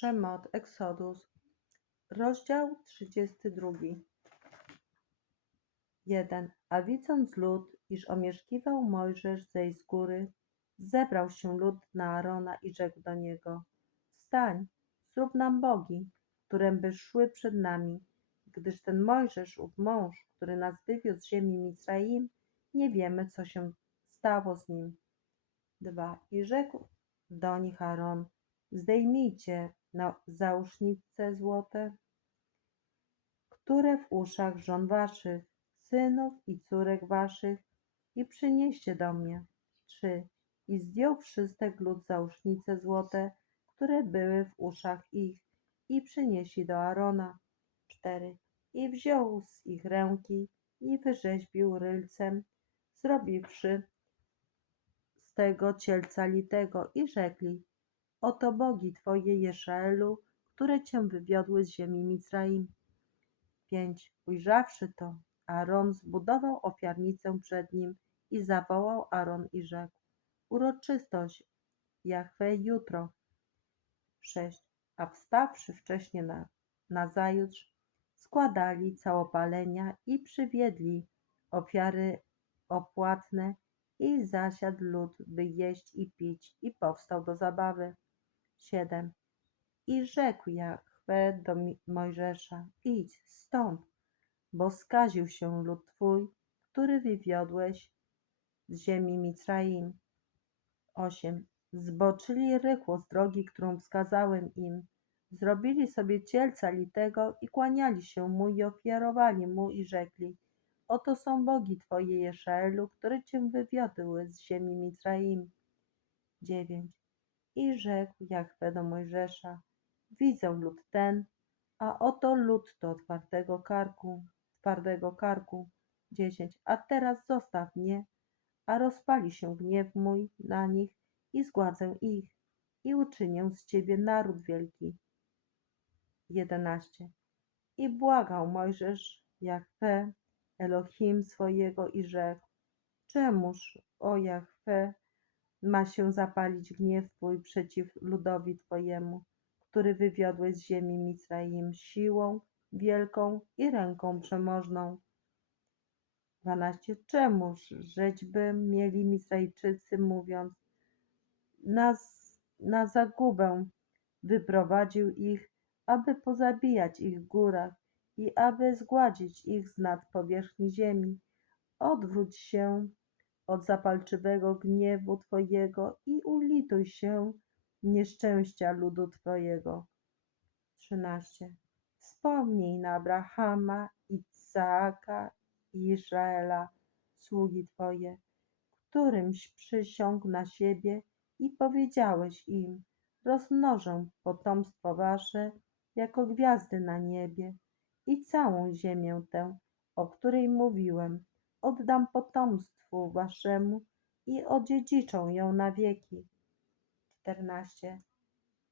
Szemot, Eksodus, rozdział 32. 1. A widząc lud, iż omieszkiwał Mojżesz zejść z góry, zebrał się lud na Arona i rzekł do niego: Wstań, zrób nam bogi, które by szły przed nami, gdyż ten Mojżesz, ów mąż, który nas wywiózł z ziemi Mizraim, nie wiemy, co się stało z nim. 2. I rzekł do nich Aaron: Zdejmijcie na zausznice złote, które w uszach żon waszych, synów i córek waszych, i przynieście do mnie. 3. I zdjął wszystek lud zausznice złote, które były w uszach ich, i przynieśli do Arona. 4. I wziął z ich ręki i wyrzeźbił rylcem, zrobiwszy z tego cielca litego i rzekli, oto bogi Twoje Jeszaelu, które Cię wywiodły z ziemi Mizraim. 5. Ujrzawszy to, Aaron zbudował ofiarnicę przed nim i zawołał Aaron i rzekł, uroczystość Jahwe jutro. 6. A wstawszy wcześnie na, nazajutrz, składali całopalenia i przywiedli ofiary opłatne i zasiadł lud, by jeść i pić i powstał do zabawy. 7. I rzekł Jahwe do Mojżesza, idź stąd, bo skaził się lud Twój, który wywiodłeś z ziemi Mizraim. 8. Zboczyli rychło z drogi, którą wskazałem im. Zrobili sobie cielca litego i kłaniali się mu i ofiarowali mu i rzekli, oto są bogi Twoje Jeszaelu, które Cię wywiodły z ziemi Mizraim. 9. I rzekł Jahwe do Mojżesza, widzę lud ten, a oto lud to twardego karku, twardego karku. 10. A teraz zostaw mnie, a rozpali się gniew mój na nich i zgładzę ich i uczynię z ciebie naród wielki. 11. I błagał Mojżesz Jahwe, Elohim swojego i rzekł, czemuż, o Jahwe, ma się zapalić gniew Twój przeciw ludowi Twojemu, który wywiodłeś z ziemi Mizraim siłą wielką i ręką przemożną. 12. Czemuż rzećby mieli Mizrajczycy, mówiąc, na, z- na zagubę wyprowadził ich, aby pozabijać ich w górach i aby zgładzić ich z nad powierzchni ziemi. Odwróć się od zapalczywego gniewu Twojego i ulituj się nieszczęścia ludu Twojego. 13. Wspomnij na Abrahama, Issaaka i Izraela, sługi Twoje, którymś przysiągł na siebie i powiedziałeś im, rozmnożę potomstwo Wasze jako gwiazdy na niebie i całą ziemię tę, o której mówiłem, oddam potomstwu Waszemu i odziedziczą ją na wieki. 14.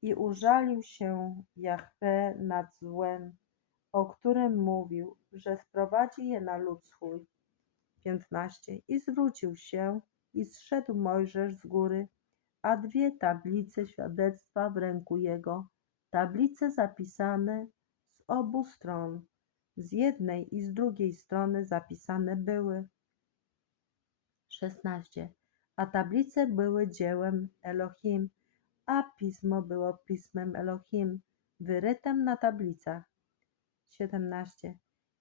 I użalił się Jahwe nad złem, o którym mówił, że sprowadzi je na lud swój. 15. I zwrócił się i zszedł Mojżesz z góry, a dwie tablice świadectwa w ręku jego, tablice zapisane z obu stron, z jednej i z drugiej strony zapisane były. 16. A tablice były dziełem Elohim, a pismo było pismem Elohim, wyrytem na tablicach. 17.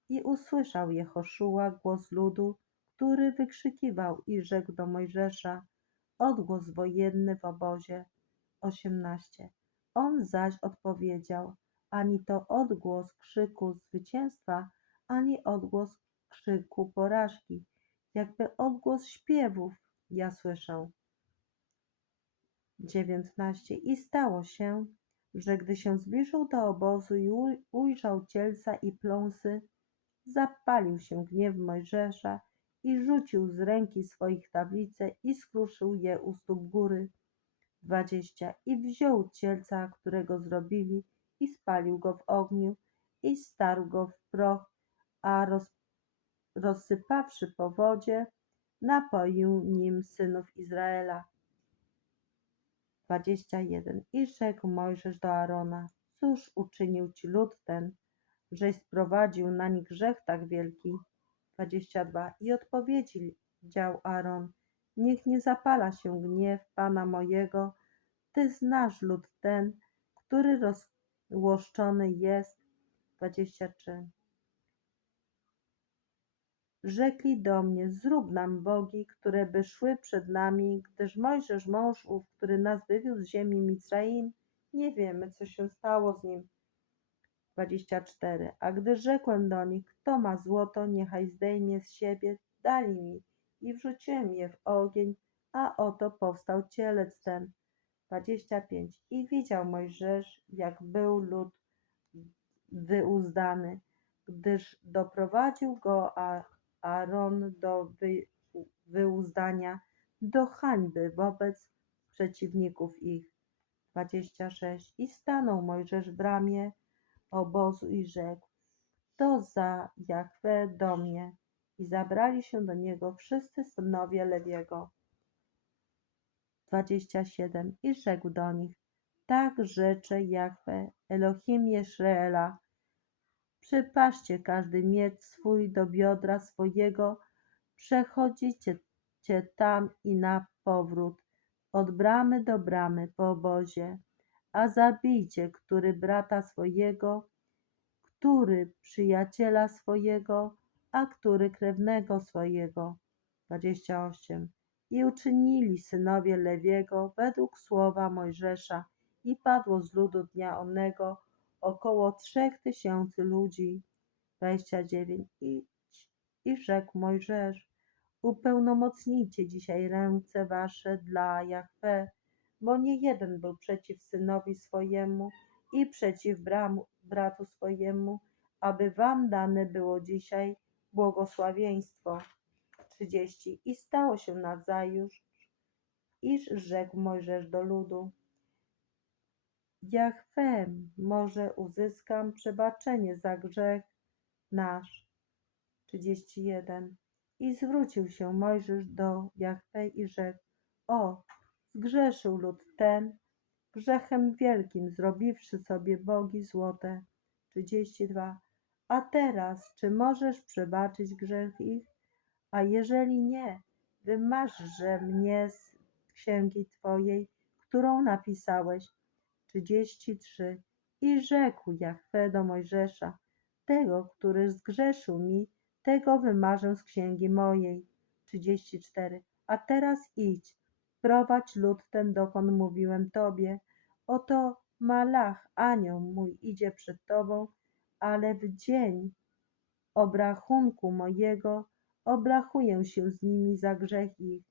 I usłyszał Jehoszua głos ludu, który wykrzykiwał i rzekł do Mojżesza, odgłos wojenny w obozie. 18. On zaś odpowiedział, ani to odgłos krzyku zwycięstwa, ani odgłos krzyku porażki, jakby odgłos śpiewów ja słyszę. 19. I stało się, że gdy się zbliżył do obozu i uj- ujrzał cielca i pląsy, zapalił się gniew Mojżesza i rzucił z ręki swoich tablice i skruszył je u stóp góry. 20. I wziął cielca, którego zrobili, i spalił go w ogniu, i starł go w proch, a roz, rozsypawszy po wodzie, napoił nim synów Izraela. 21. I rzekł Mojżesz do Arona, Cóż uczynił ci lud ten, żeś sprowadził na nich grzech tak wielki? 22. I odpowiedział Aaron, niech nie zapala się gniew Pana mojego, Ty znasz lud ten, który rozłoszczony jest. 23. Rzekli do mnie, zrób nam bogi, które by szły przed nami, gdyż Mojżesz mąż ów, który nas wywiózł z ziemi Micraim, nie wiemy, co się stało z nim. 24. A gdy rzekłem do nich, kto ma złoto, niechaj zdejmie z siebie, dali mi i wrzuciłem je w ogień, a oto powstał cielec ten. 25. I widział Mojżesz, jak był lud wyuzdany, gdyż doprowadził go A- Aaron do wy, wyuzdania, do hańby wobec przeciwników ich. 26. I stanął Mojżesz w bramie obozu i rzekł, to za Jahwe do mnie. I zabrali się do niego wszyscy synowie Lewiego. 27. I rzekł do nich, tak rzecze Jahwe, Elohim Jezreela, przypatrzcie każdy miecz swój do biodra swojego, przechodzicie tam i na powrót, od bramy do bramy po obozie, a zabijcie, który brata swojego, który przyjaciela swojego, a który krewnego swojego. 28. I uczynili synowie Lewiego według słowa Mojżesza i padło z ludu dnia onego około trzech tysięcy ludzi. 29. I, I rzekł Mojżesz, upełnomocnijcie dzisiaj ręce wasze dla Jahwe, bo nie jeden był przeciw synowi swojemu i przeciw bramu, bratu swojemu, aby wam dane było dzisiaj błogosławieństwo. 30. I stało się nazajutrz, iż rzekł Mojżesz do ludu, Jahwe, może uzyskam przebaczenie za grzech nasz. 31. I zwrócił się Mojżesz do Jahwe i rzekł, o, zgrzeszył lud ten, grzechem wielkim zrobiwszy sobie bogi złote. 32. A teraz, czy możesz przebaczyć grzech ich? A jeżeli nie, wymarzże mnie z księgi Twojej, którą napisałeś. 33. I rzekł Jahwe do Mojżesza, tego, który zgrzeszył mi, tego wymarzę z księgi mojej. 34. A teraz idź, prowadź lud ten, dokąd mówiłem Tobie. Oto Malach, anioł mój, idzie przed Tobą, ale w dzień obrachunku mojego obrachuję się z nimi za grzech ich.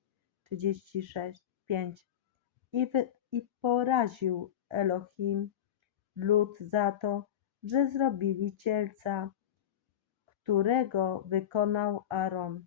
36. 5. I, poraził Elohim lud za to, że zrobili cielca, którego wykonał Aaron.